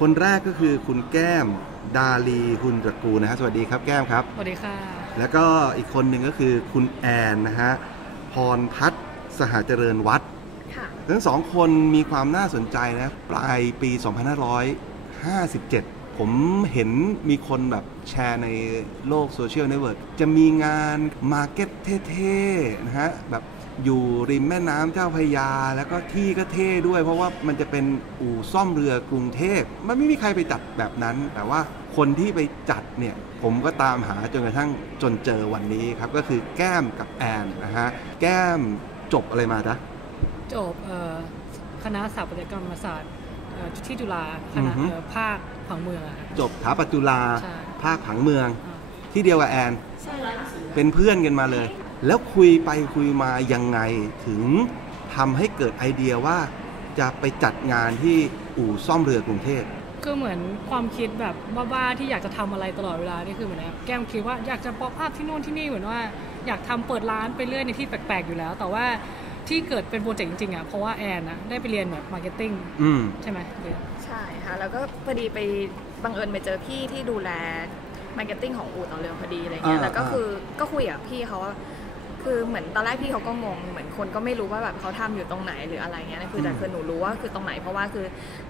คนแรกก็คือคุณแก้มดาลีหุนตระกูลนะฮะสวัสดีครับแก้มครับ สวัสดีค่ะ แล้วก็อีกคนหนึ่งก็คือคุณแอนนะฮะพรพัฒน์สหเจริญวัฒน์ค่ะทั้งสองคนมีความน่าสนใจนะปลายปี 2557 ผมเห็นมีคนแบบแชร์ในโลกโซเชียลเน็ตเวิร์กจะมีงานมาร์เก็ตเท่ๆนะฮะแบบ อยู่ริมแม่น้ำเจ้าพระยา แล้วก็ที่ก็เท่ด้วย เพราะว่ามันจะเป็นอู่ซ่อมเรือกรุงเทพมันไม่มีใครไปจัดแบบนั้น แต่ว่าคนที่ไปจัดเนี่ย ผมก็ตามหาจนกระทั่งจนเจอวันนี้ครับ ก็คือแก้มกับแอนนะฮะแก้มจบอะไรมาจ๊ะจบเอ่อคณะสถาปัตยกรรมศาสตร์เอ่อที่จุฬาคณะอือฮึเอ่อภาคผังเมืองอะค่ะจบถาปัจจุฬาใช่ภาคผังเมืองอ่าที่เดียวกับแอนใช่เป็นเพื่อนกันมาเลย แล้วคุยไปคุยมายังไงถึงทำให้เกิดไอเดียว่าจะไปจัดงานที่อู่ซ่อมเรือกรุงเทพคือเหมือนความคิดแบบบ้าๆที่อยากจะทำอะไรตลอดเวลานี่คือเหมือนแบบแก้มคิดว่าอยากจะป๊อปอัพที่นู่นที่นี่เหมือนว่าอยากทำเปิดร้านไปเรื่อยในที่แปลกๆอยู่แล้ว แต่ว่าที่เกิดเป็นโปรเจกต์จริงๆอะเพราะว่าแอนนะได้ไปเรียนแบบมาร์เก็ตติ้งอืมใช่ไหมหรือใช่ค่ะ แล้วก็พอดีไปบังเอิญไปเจอพี่ที่ดูแลมาร์เก็ตติ้งของอู่ต่อเรือพอดีอะไรเงี้ยอ่าแล้วก็อ่าคือก็คุยกับพี่เขาว่า คือเหมือนตอนแรกพี่เขาก็งงเหมือนคนก็ไม่รู้ว่าแบบเขาทำอยู่ตรงไหนหรืออะไรเงี้ยนะคือแต่คือหนูรู้ว่าคือตรงไหนเพราะว่าคือ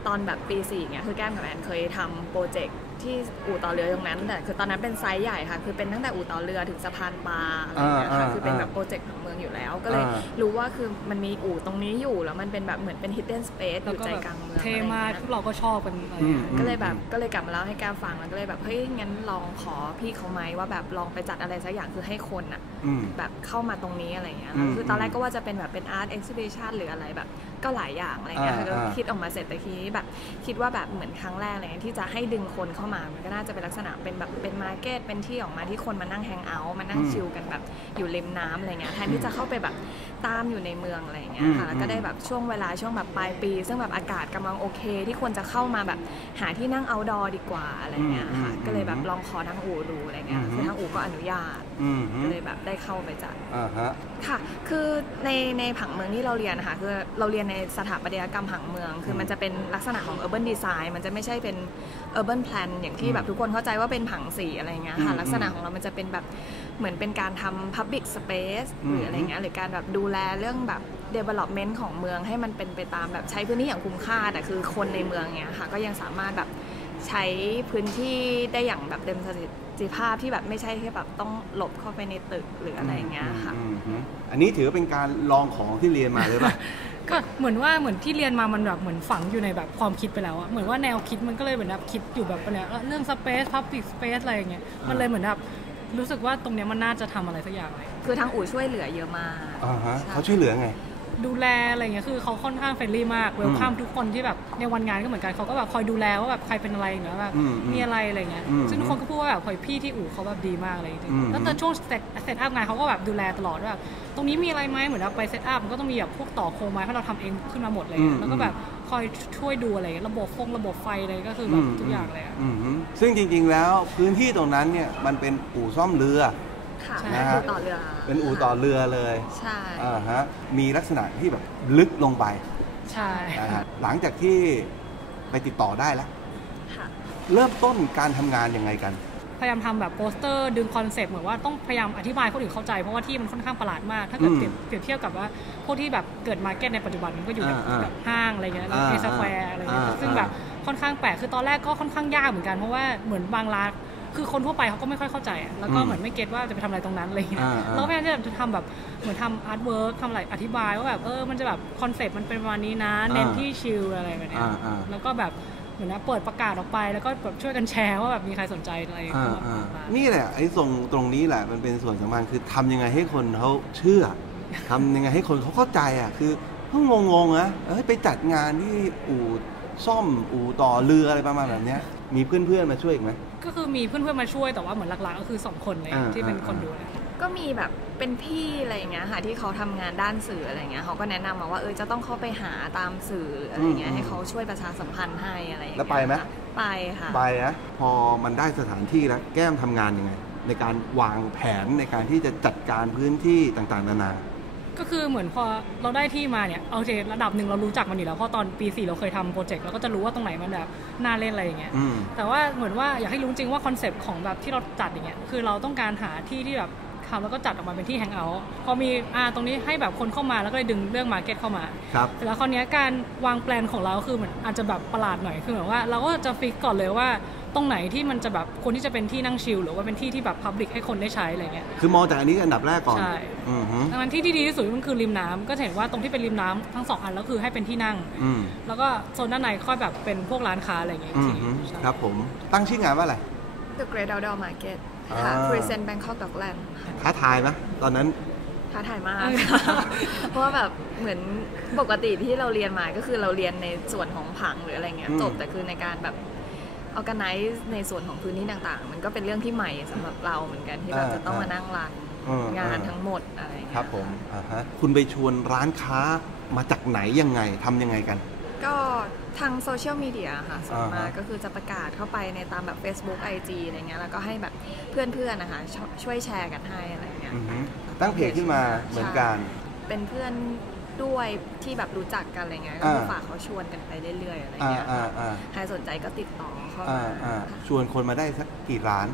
ตอนแบบปีสี่เงี้ยคือแก้มกับแอนเคยทำโปรเจกต์ ที่อู่ต่อเรือตรงนั้นแต่คือตอนนั้นเป็นไซส์ใหญ่ค่ะ คือเป็นตั้งแต่อู่ต่อเรือถึงสะพานปลาอะไรเงี้ยค่ะอ่าอ่าคือเป็นแบบโปรเจกต์ของเมืองอยู่แล้ว ก็เลยอ่ารู้ว่าคือมันมีอู่ตรงนี้อยู่แล้วมันเป็นแบบเหมือนเป็น hidden space อแล้วยู่ก็ใจแบบกลางเมืองเทอะไรมากเงี้ยพวกเราก็ชอบกันอะไรอืมเงี้ยก็เลยแบบก็เลยกลับมาเล่าให้แกฟังแล้วก็เลยแบบเฮ้ยงั้นลองขอพี่เขาไหมว่าแบบลองไปจัดอะไรสักอย่างคือให้คนอะอืมแบบเข้ามาตรงนี้อะไรเงี้ยอืมคือตอนแรกก็ว่าจะเป็นแบบเป็นอาร์ตเอ็กซิบิชันหรืออะไรแบบ ก็หลายอย่างอะไรเงี้ยอ่าก็อ่าคิดออกมาเสร็จแต่ทีนี้แบบคิดว่าแบบเหมือนครั้งแรกอะไรเงี้ยที่จะให้ดึงคนเข้ามามันก็น่าจะเป็นลักษณะเป็นแบบเป็นมาร์เก็ตเป็นที่ออกมาที่คนมานั่งแฮงเอาท์มานั่งชิลกันแบบอยู่ริมน้ำอะไรเงี้ยแทนที่จะเข้าไปแบบตามอยู่ในเมืองอะไรเงี้ยค่ะแล้วก็ได้แบบช่วงเวลาช่วงแบบปลายปี ซึ่งแบบอากาศกำลังโอเค ที่ควรจะเข้ามาแบบหาที่นั่งเอาดอดีกว่าอะไรเงี้ยค่ะอืมก็เลยแบบลองขอทางอู่ดูอะไรเงี้ยอืมคือทางอู่ก็อนุญาตอืมก็เลยแบบได้เข้าไปจัดอ่าฮะค่ะ คือในในผังเมืองที่เราเรียนนะคะคือเราเรียนในสถาปัตยกรรมผังเมือง คือมันจะเป็นลักษณะของ urban design มันจะไม่ใช่เป็น urban plan อย่างที่อืมแบบทุกคนเข้าใจว่าเป็นผังสีอะไรเงี้ยค่ะอืมลักษณะของเรามันจะเป็นแบบเหมือนเป็นการทำ public space อืมหรืออะไรเงี้ยหรือการแบบดูแลเรื่องแบบ development ของเมืองให้มันเป็นไปตามแบบใช้พื้นที่อย่างคุ้มค่าแต่คือคนในเมืองเนี้ยค่ะ ก็ยังสามารถแบบใช้พื้นที่ได้อย่างแบบเต็มประสิทธิภาพที่แบบไม่ใช่แค่แบบต้องหลบเข้าไปในตึกหรืออะไรเงี้ยค่ะอืมอืมอันนี้ถือว่าเป็นการลองของที่เรียนมาหรือเปล่า ก็เหมือนว่าเหมือนที่เรียนมามันแบบเหมือนฝังอยู่ในแบบความคิดไปแล้วอะเหมือนว่าแนวคิดมันก็เลยเหมือนแบบคิดอยู่แบบเนี่ยเรื่อง space public space อะไรอย่างเงี้ยมันเลยเหมือนแบบรู้สึกว่าตรงเนี้ยมันน่าจะทำอะไรสักอย่างเลยคือทางอู่ช่วยเหลือเยอะมากอ่าฮะใช่เขาช่วยเหลือไง ดูแลอะไรเงี้ยคือเขาค่อนข้างเฟรนลี่มากเวลคัมทุกคนที่แบบในวันงานก็เหมือนกันเขาก็แบบคอยดูแลว่าแบบใครเป็นอะไรอย่างเงี้ยแบบอืมอืมมีอะไรอะไรเงี้ยอืมซึ่งทุกคนก็พูดว่าแบบคอยพี่ที่อู่เขาแบบดีมากเลยจริงอืมๆแล้วแต่ช่วงเซตเซตอัพงานเขาก็แบบดูแลตลอดว่าแบบตรงนี้มีอะไรไหมเหมือนเราไปเซตอัพมันก็ต้องมีแบบพวกต่อโครงไม้เพราะเราทำเองขึ้นมาหมดเลยอืมแล้วก็แบบคอยช่วยดูอะไรเงี้ยระบบฟงระบบไฟอะไรก็คือแบบทุกอย่างเลยอะอืมอืมซึ่งจริง ๆ แล้วพื้นที่ตรงนั้นเนี่ยมันเป็นอู่ซ่อมเรือ ค่ะใช่นะฮะอู่ต่อเรือเป็นอู่ต่อเรือเลยใช่อ่าฮะมีลักษณะที่แบบลึกลงไปใช่นะฮะหลังจากที่ไปติดต่อได้แล้ว ค่ะ เริ่มต้นการทำงานยังไงกัน พยายามทำแบบโปสเตอร์ดึงคอนเซปต์เหมือนว่าต้องพยายามอธิบายให้คนอื่นเข้าใจเพราะว่าที่มันค่อนข้างประหลาดมาก ถ้าเกิดอืมเปรียบเปรียบเทียบกับว่าพวกที่แบบเกิดมาร์เก็ตในปัจจุบันมันก็อยู่แบบอ่าอ่าแบบห้างอะไรเงี้ยแล้วอ่าเอสแควร์อะไรเงี้ยอ่าซึ่งแบบค่อนข้างแปลกคือตอนแรกก็ค่อนข้างยากเหมือนกันเพราะว่าเหมือนบางร้าน คือคนทั่วไปเขาก็ไม่ค่อยเข้าใจอะแล้วก็อืมเหมือนไม่เก็ตว่าจะไปทำอะไรตรงนั้นอะไรเงี้ยอ่าอ่า เราก็พยายามที่จะทำแบบเหมือนทำอาร์ตเวิร์กทำอะไรอธิบายว่าแบบเออมันจะแบบคอนเซปต์มันเป็นประมาณนี้นะเน้นที่ชิลอะไรแบบเนี้ย อ่าอ่า แล้วก็แบบเหมือนนะเปิดประกาศออกไปแล้วก็แบบช่วยกันแชร์ว่าแบบมีใครสนใจอะไรอ่าเข้ามาอ่าร้านนี่แหละไอ้ส่งตรงนี้แหละมันเป็นส่วนสำคัญคือทำยังไงให้คนเขาเชื่อทำยังไงให้คนเขาเข้าใจอะคือเพิ่งงงๆนะเอ้ยไปจัดงานที่อู่ซ่อมอู่ต่อเรืออะไรประมาณแบบเนี้ย มีเพื่อนๆมาช่วยอีกไหม ก็คือมีเพื่อนๆมาช่วยแต่ว่าเหมือนหลักๆก็คือสองคนเลยอ่าที่เป็นอ่าคนดูแลก็มีแบบเป็นพี่อะไรอย่างเงี้ยค่ะที่เขาทำงานด้านสื่ออะไรเงี้ยเขาก็แนะนำมาว่าเออจะต้องเข้าไปหาตามสื่ออะไรเงี้อืยมให้เขาช่วยประชาสัมพันธ์ให้อะไรอย่างแล้เงี้วยไปไหม ค่ะไปค่ะ ไปนะพอมันได้สถานที่แล้วแก้มทำงานยังไง ในการวางแผนในการที่จะจัดการพื้นที่ต่างๆนานา ก็คือเหมือนพอเราได้ที่มาเนี่ยเอาเจระดับหนึ่งเรารู้จักมันอยู่แล้วเพราะตอนปีสี่เราเคยทำโปรเจกต์เราก็จะรู้ว่าตรงไหนมันแบบน่าเล่นอะไรอย่างเงี้ยอืมแต่ว่าเหมือนว่าอยากให้รู้จริงว่าคอนเซปต์ของแบบที่เราจัดอย่างเงี้ยคือเราต้องการหาที่ที่แบบ ทำแล้วก็จัดออกมาเป็นที่แฮงเอาท์พอมีอ่าตรงนี้ให้แบบคนเข้ามาแล้วก็เลยดึงเรื่องมาร์เก็ตเข้ามาครับแต่แล้วคราวเนี้ยการวางแปลนของเราคือเหมือนอาจจะแบบประหลาดหน่อยคือเหมือนว่าเราก็จะฟิกก่อนเลยว่าตรงไหนที่มันจะแบบคนที่จะเป็นที่นั่งชิลหรือว่าเป็นที่ที่แบบพับลิกให้คนได้ใช้อะไรเงี้ย คือมองจากอันนี้อันดับแรกก่อน ใช่อืมฮึดังนั้นที่ที่ดีที่สุดมันคือริมน้ำก็จะเห็นว่าตรงที่เป็นริมน้ำทั้งสองอันแล้วคือให้เป็นที่นั่งอืมแล้วก็โซนด้านในค่อยแบบเป็นพวกร้านค้าอะไรอย่างเงี้ยอือีมกทีฮึใช่ครับผม ตั้งชื่องานว่าอะไร The Great Outdoor Market ค่ะอ่า Present Bangkok Dockland ค่ะท้าทายไหมตอนนั้นท้าทายมาก เพราะว่าแบบเหมือนปกติที่เราเรียนมาก็คือเราเรียนในส่วนของผังหรืออะไรเงี้ยอืมจบแต่คือในการแบบ organize ในส่วนของพื้นที่ต่างๆ มันก็เป็นเรื่องที่ใหม่สำหรับเราเหมือนกันที่แบบจะต้องมานั่งรันอืมงานอืมทั้งหมดอะไรเงี้ยครับผมอ่าฮะคุณไปชวนร้านค้ามาจากไหนยังไงทำยังไงกัน ก็ทางโซเชียลมีเดียค่ะส่วนมากอ่าฮะก็คือจะประกาศเข้าไปในตามแบบ Facebook IG อะไรเงี้ยแล้วก็ให้แบบเพื่อนๆนะคะชช่วยแชร์กันให้อะไรเงี้ยอือฮึตั้งเพจขึ้นมาเหมือนกัน เป็นเพื่อนด้วยที่แบบรู้จักกันอะไรเงี้ยก็อ่าคือฝากเขาชวนกันไปเรื่อยๆอะไรอ่าเงี้ยอ่าค่ะอ่าใครสนใจก็ติดต่อเข้าอ่ามาอ่าชวนคนมาได้สักกี่ร้าน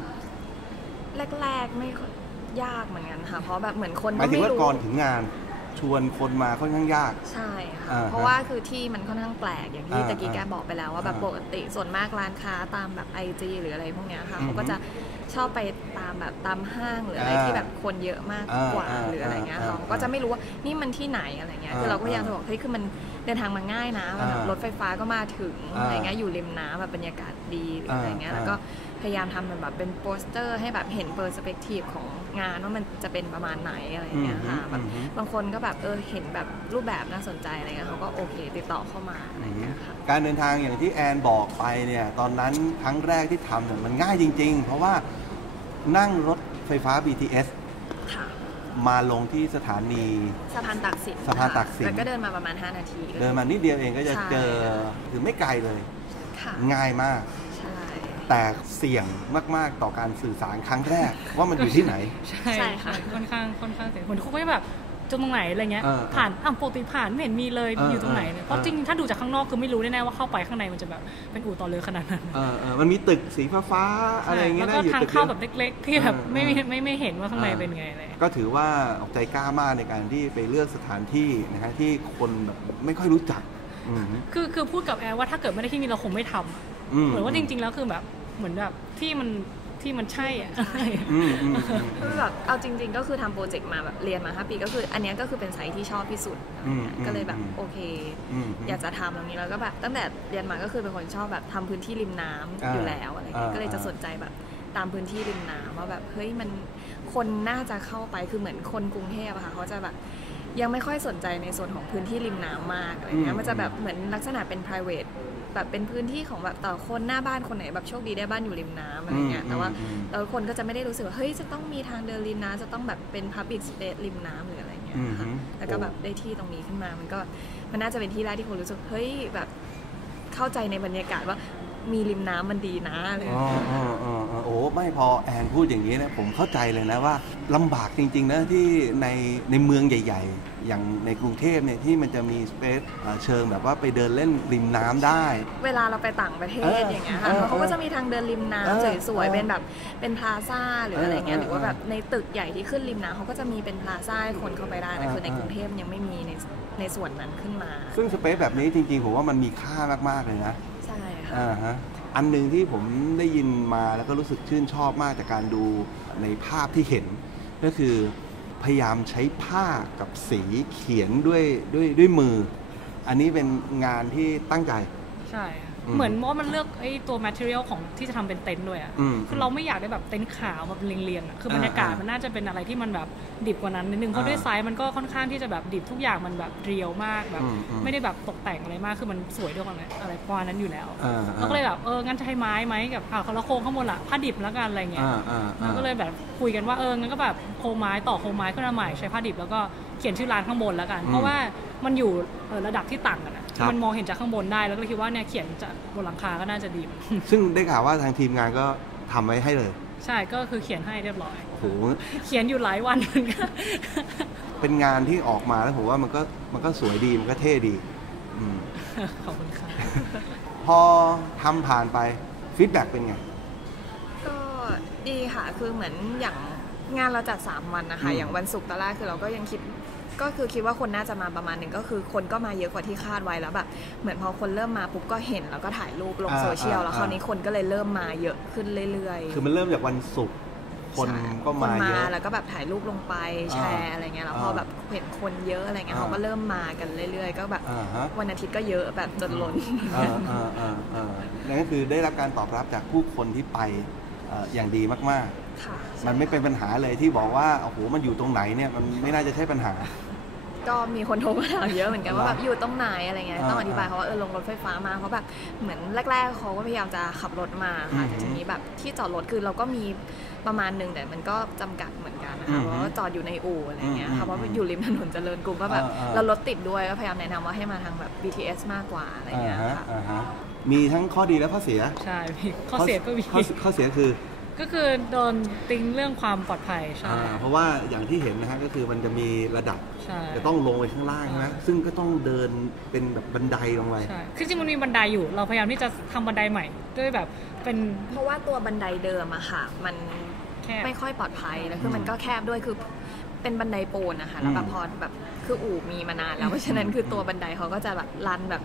แรกๆไม่ค่อยยากเหมือนกันค่ะ เพราะแบบเหมือนคนหมายถึงก็ไม่ว่ารู้ก่อนถึงงาน ชวนคนมาค่อนข้างยาก ใช่ค่ะ อ่าฮะเพราะว่าคือที่มันค่อนข้างแปลกอย่างที่อ่าตะกี้แกบอกไปแล้วว่าแบบอ่าปกติส่วนมากร้านค้าตามแบบ IG หรืออะไรพวกเนี้ยค่ะอือฮึเขาก็จะชอบไปตามแบบตามห้างหรืออะไรอ่าที่แบบคนเยอะมากกว่าอ่าหรืออะไรเงี้ยอ่าค่ะเขาก็จะไม่รู้ว่านี่มันที่ไหนอะไรเงี้ยคือเราก็พยายามจะบอกเฮ้ยคือมันเดินทางมาง่ายนะมันแบบอ่ารถไฟฟ้าก็มาถึงอ่าอะไรเงี้ยอยู่ริมน้ำแบบบรรยากาศดีหรืออะไรเงี้ยอ่าแล้วก็พ ยายามทำเป็นแบบเป็นโปสเตอร์ให้แบบเห็นเปอร์สเปกทีฟของงานว่ามันจะเป็นประมาณไหนอะไรเงี้ยค่ะอืมแบบอืมบางคนก็แบบเออเห็นแบบรูปแบบน่าสนใจอะไรเงี้ยเขาก็โอเคติดต่อเข้ามาอะไรเงี้ยค่ะการเดินทางอย่างที่แอนบอกไปเนี่ยตอนนั้นครั้งแรกที่ทำเนี่ยมันง่ายจริง ๆ เพราะว่านั่งรถไฟฟ้า BTS ค่ะมาลงที่สถานีสะพานตักสินสะพานตักสินแล้วก็เดินมาประมาณ 5 นาที เดินมานิดเดียวเองก็จะใช่เจอคือไม่ไกลเลยค่ะง่ายมากใช่ แต่เสี่ยงมากๆต่อการสื่อสารครั้งแรก ว่ามันอยู่ที่ไหน ใช่ค่ะ ค่อนข้างค่อนข้างเสียเหมือนเขาก็จะแบบจะตรงไหนอะไรเงี้ย เออผ่านอะปกติผ่านไม่เห็นมีเลยเอออยู่ตรงไหนเออเนี่ยเพราะจริงๆถ้าดูจากข้างนอกคือไม่รู้แน่ๆว่าเข้าไปข้างในมันจะแบบเป็นอู่ต่อเรือขนาดนั้นเออเออมันมีตึกสีฟ้าๆอะไรอย่างเงี้ยแล้วนะก็อยู่ทางตึกเข้าเดียวแบบเล็ก ๆ ที่แบบเออไม่มีไม่ไม่เห็นว่าข้างในเออเป็นไงเลยก็ถือว่าออกใจกล้ามากในการที่ไปเลือกสถานที่นะฮะที่คนแบบไม่ค่อยรู้จักอืมคือคือพูดกับแอร์ว่าถ้าเกิดไม่ได้ที่นี่เราคงไม่ทำอะอืมเหมือนว่าจริงๆ แล้วคือแบบ เหมือนแบบที่มันที่มันใช่อะอืมอืมอืมคือแบบเอาจริง ๆ ก็คือทำโปรเจกต์มาแบบเรียนมา5ปีก็คือ อันเนี้ยก็คือเป็นไซต์ที่ชอบที่สุดอืมก็เลยแบบอืมโอเคอืมอยากจะทำตรงนี้แล้วก็แบบตั้งแต่เรียนมาก็คือเป็นคนชอบแบบทำพื้นที่ริมน้ำอ่าอยู่แล้วอะไรเงี้ยอ่าก็เลยจะสนใจแบบตามพื้นที่ริมน้ำว่าแบบเฮ้ยมันคนน่าจะเข้าไปคือเหมือนคนกรุงเทพอะค่ะเขาจะแบบยังไม่ค่อยสนใจในส่วนของพื้นที่ริมน้ำมากอะไรเงี้ยมันจะแบบเหมือนลักษณะเป็น private แบบเป็นพื้นที่ของแบบต่อคนหน้าบ้านคนไหนแบบโชคดีได้บ้านอยู่ริมน้ำอะไรเงี้ยแต่ว่าอืมแล้วคนก็จะไม่ได้รู้สึกว่าเฮ้ยจะต้องมีทางเดินริมน้ำจะต้องแบบเป็น public space ริมน้ำหรืออะไรเงี้ยอืมค่ะอืมแล้วก็แบบได้ที่ตรงนี้ขึ้นมามันก็มันน่าจะเป็นที่แรกที่คนรู้สึกเฮ้ยแบบเข้าใจในบรรยากาศว่ามีริมน้ำมันดีนะอะไรอย่างอ๋อเงี้ย อ๋ออ๋ออ๋อโอ้ไม่พอแอนพูดอย่างนี้นะผมเข้าใจเลยนะว่าลำบากจริงๆนะที่ในในเมืองใหญ่ ๆ อย่างในกรุงเทพเนี่ยที่มันจะมีสเปซเอ่อเชิงแบบว่าไปเดินเล่นริมน้ำได้ เวลาเราไปต่างประเทเอศออย่างเงี้ยเอค่ะอเขาก็จะมีทางเดินริมเออน้ำสวยเออๆเป็นแบบเป็นพลาซ่าหรืออะไรเงี้ยเออหรือว่าแบบในตึกใหญ่ที่ขึ้นริมน้ำเขาก็จะมีเป็นพลาซ่าให้คนเข้าไปได้แต่เออคือในเออกรุงเทพยังไม่มีในในส่วนนั้นขึ้นมา ซึ่งสเปซแบบนี้จริงๆผมว่ามันมีค่ามากๆเลยนะใช่ค่ะ อันหนึ่งที่ผมได้ยินมาแล้วก็รู้สึกชื่นชอบมากจากการดูในภาพที่เห็น ก็คือพยายามใช้ผ้ากับสีเขียนด้วยด้วยด้วยมือ อันนี้เป็นงานที่ตั้งใจ ใช่ เหมือนว่ามันเลือกไอ้ตัว material ของที่จะทำเป็นเต็นท์ด้วยอะอืมคือเราไม่อยากได้แบบเต็นท์ขาวแบบเรียงๆอะคือบรรยากาศอ่ามัมันน่าจะเป็นอะไรที่มันแบบดิบกว่านั้นนิดนึงเพราะอ่าด้วยไซส์มันก็ค่อนข้างที่จะแบบดิบทุกอย่างมันแบบเรียวมากแบบอืมอืมไม่ได้แบบตกแต่งอะไรมากคือมันสวยด้วยกันอะไรประมาณนั้นอยู่แล้วอ่าเราก็เลยแบบเอองั้นจะให้ไม้ไหมกับอ่าเราโครงข้างบนละผ้าดิบแล้วกันอะไรเงี้ยอ่าอ่าเราก็เลยแบบคุยกันว่าเอองั้นก็แบบโครงไม้ต่อโครงไม้ขึ้นมาใหม่ใช้ผ้าดิบแล้วก็เขียนชื่อร้านข้างบนแล้วกัน เพราะว่ามันอยู่เอ่อระดับที่ต่างกันอะมันมองเห็นจากข้างบนได้แล้วก็เลยคิดว่าเนี่ยเขียนจากบนหลังคาก็น่าจะดี ซึ่งได้ข่าวว่าทางทีมงานก็ทำไว้ให้เลย ใช่ก็คือเขียนให้เรียบร้อยโอ้โหเขียนอยู่หลายวันเหมือนกันเป็นงานที่ออกมาแล้วผมว่ามันก็มันก็สวยดีมันก็เท่ดีอืมขอบคุณค่ะพอทำผ่านไปฟีดแบ็กเป็นไงก็ดีค่ะคือเหมือนอย่าง งานเราจัด 3 วันนะคะอืมอย่างวันศุกร์ตอนแรกคือเราก็ยังคิดก็คือคิดว่าคนน่าจะมาประมาณหนึ่งก็คือคนก็มาเยอะกว่าที่คาดไว้แล้วแบบเหมือนพอคนเริ่มมาปุ๊บก็เห็นแล้วก็ถ่ายรูปลงอ่าโซเชียลอ่าแล้วคราวนี้คนก็เลยเริ่มมาเยอะขึ้นเรื่อยๆ คือมันเริ่มจากวันศุกร์คนใช่ก็มาคนเยอะแล้วก็แบบถ่ายรูปลงไปแชร์อะไรเงี้ยแล้วพอแบบเห็นคนเยอะอะไรเงี้ยอ่าเขาก็เริ่มมากันเรื่อยๆ ก็แบบอ่าฮะวันอาทิตย์ก็เยอะแบบจนล้นอ่าอ่าอ่าอ่านั่นก็คือได้รับการตอบรับจากผู้คนที่ไปเอ่ออย่างดีมาก ค่ะๆมันไม่เป็นปัญหาเลยที่บอกว่าโอ้โหมันอยู่ตรงไหนเนี่ยมันไม่น่าจะใช่ปัญหา ก็มีคนโทรมาถามเยอะเหมือนกันว่าเหรอแบบอยู่ตรงไหนอะไรเงี้ยอ่าต้องอธิบายเขาว่าเออลงรถไฟฟ้ามาเพราะแบบเหมือนแรก ๆเขาก็พยายามจะขับรถมาค่ะอืมแต่ทีนี้แบบที่จอดรถคือเราก็มีประมาณหนึ่งแต่มันก็จำกัดเหมือนกันนะอืคะมเพราะว่าจอดอยู่ในอู่อะไรเงี้ยอืมค่ะเพราะว่าอยู่ริมถนนเจริญกรุงก็แบบอ่าอ่าเรารถติดด้วยก็พยายามแนะนำว่าให้มาทางแบบ BTS มากกว่าอะไรอ่าเงี้ยฮะค่ะอ่าฮะมีทั้งข้อดีและข้อเสียใช่พี่ข้อเสียก็มีข้อข้อเสียคือ ก็คือโดนติงเรื่องความปลอดภัยใช่อ่าเพราะว่าอย่างที่เห็นนะฮะก็คือมันจะมีระดับ ใช่ จะต้องลงไปข้างล่างใช่ไหมซึ่งก็ต้องเดินเป็นแบบบันไดลงไป ใช่ คือจริงๆมันมีบันไดอยู่ เราพยายามที่จะทำบันไดใหม่ ด้วยแบบเป็นเพราะว่าตัวบันไดเดิมอะค่ะ มันแค่ ไม่ค่อยปลอดภัยแล้วคือมมันก็แคบด้วยคือเป็นบันไดปูนนะคะแล้วแบอืบมพอแบบ คืออู่มีมานานแล้วเพราะฉะนั้นคือตัวบันไดเขาก็จะแบบรันแบบ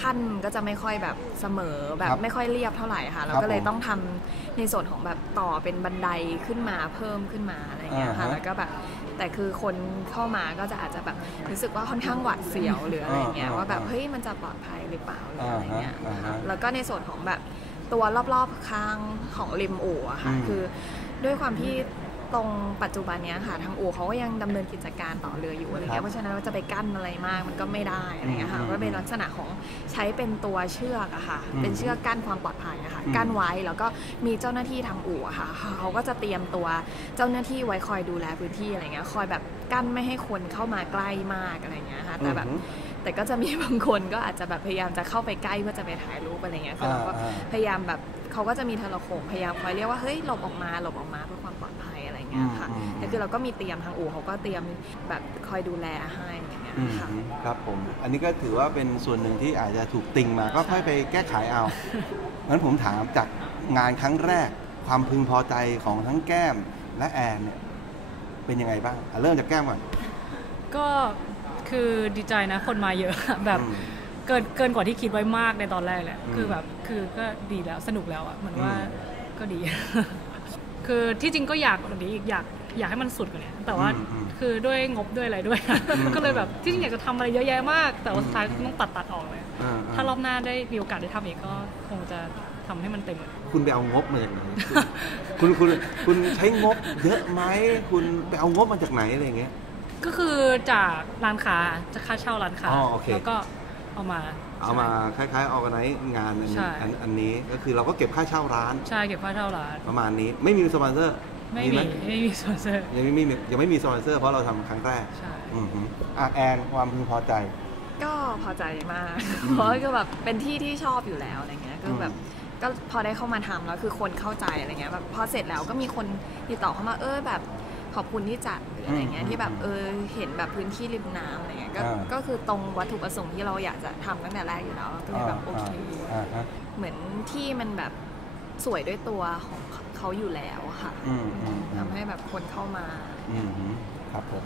ขั้นก็จะไม่ค่อยแบบเสมอแบครับบไม่ค่อยเรียบเท่าไหร่ค่ะเราครับก็เลยผมต้องทำในส่วนของแบบต่อเป็นบันไดขึ้นมาเพิ่มขึ้นมาอะไรอย่างเงี้ยอ่าค่ะฮะแล้วก็แบบแต่คือคนเข้ามาก็จะอาจจะแบบรู้สึกว่าค่อนข้างหวาดเสียวหรืออะไรอย่างเงี้ยอ่าว่าแบบอ่าเฮ้ยมันจะปลอดภัยหรือเปล่าหรืออะไรเงี้ยอ่าฮะค่ะอ่าฮะแล้วก็ในส่วนของแบบตัวรอบๆข้างของริมอู่อะค่ะอืมคือด้วยความที่ ตรงปัจจุบันเนี้ยค่ะทางอู่เขาก็ยังดำเนินกิจการต่อเรืออยู่อะไรครัเงี้บยเพราะฉะนั้นเราจะไปกั้นอะไรมากมันก็ไม่ได้อะไรเงี้ยค่ะอืมก็เป็นลักษณะของใช้เป็นตัวเชือกอะค่ะอืมเป็นเชือกกั้นความปลอดภัยอะค่ะอืมกั้นไว้แล้วก็มีเจ้าหน้าที่ทางอู่อะค่ะเขาก็จะเตรียมตัวเจ้าหน้าที่ไว้คอยดูแลพื้นที่อะไรเงี้ยคอยแบบกั้นไม่ให้คนเข้ามาใกล้มากอะไรเงี้ยค่ะแต่แบบอือหือแต่ก็จะมีบางคนก็อาจจะแบบพยายามจะเข้าไปใกล้เพื่อจะไปถ่ายรูปอะไรเงี้ยคือเราก็อ่าพยายามแบบเขาก็จะมีโทรโขงพยายามคอยเรียกว่าเฮ้ยหลบออกมาหลบออกมาเพื่อความปล อดภัยอะไรเงี้ยค่ะอืมอืมแต่คือเราก็มีเตรียมทางอู่เขาก็เตรียมแบบคอยดูแลให้อย่างเงี้ยอืมค่ะครับผมอันนี้ก็ถือว่าเป็นส่วนหนึ่งที่อาจจะถูกติงมาก็ค่อยไปแก้ไขเอางั้นผมถามจากงานครั้งแรกความพึงพอใจของทั้งแก้มและแอนเนี่ยเป็นยังไงบ้างอะเริ่มจากแก้มก่อนก็คือดีใจนะคนมาเยอะแบบอืมเกินเกินกว่าที่คิดไว้มากในตอนแรกแหละอืมคือแบบคือก็ดีแล้วสนุกแล้วอะเหมือนว่าอืมก็ดี คือที่จริงก็อยากแบบนี้อีกอยากอยากให้มันสุดกว่านี้แต่ว่าอืมอืมคือด้วยงบด้วยอะไรด้วยอืมก็เลยแบบที่จริงอยากจะทำอะไรเยอะแยะมาก แต่ว่าอืมสุดท้ายต้องตัดตัดออกเลยอ่าถ้ารอบหน้าได้มีโอกาสได้ทำอีกก็คงจะทำให้มันเต็มเลยคุณไปเอางบมาจากไหนคุณคุณคุณใช้งบเยอะไหมคุณไปเอางบมาจากไหนอะไรอย่างเงี้ยก็คือจากร้านค้าจะค่าเช่าร้านค้าอ๋อโอเคแล้วก็ เอามา เอามาคล้ายๆออกไนงานอันใช่ อันอันนี้ก็คือเราก็เก็บค่าเช่าร้าน ใช่เก็บค่าเช่าร้าน ประมาณนี้ไม่มีสปอนเซอร์ไม่หมีไม่มีสปอนเซอร์ยังไม่มียังไม่มีสปอนเซอร์เพราะเราทำครั้งแรกใช่ อือฮึอะแอนความพึงพอใจ ก็พอใจมาก อืมเพราะว่าก็แบบเป็นที่ที่ชอบอยู่แล้วอะไรเงี้ยก็แบบอืมก็พอได้เข้ามาทำแล้วคือคนเข้าใจอะไรเงี้ยแบบพอเสร็จแล้วก็มีคนติดต่อเข้ามาเออแบบ ขอบคุณที่จัดหรืออะไรเงี้ยอืมที่แบบเออเห็นแบบพื้นที่ริมน้ำอะไรเงี้ยก็อ่าก็คือตรงวัตถุประสงค์ที่เราอยากจะทำตั้งแต่แรกอยู่แล้วก็เลยแบบโอเคอ่าฮะ เหมือนที่มันแบบสวยด้วยตัวของเขาอยู่แล้วอะค่ะอืมอืมอืม ทำให้แบบคนเข้ามา อืมฮึครับผม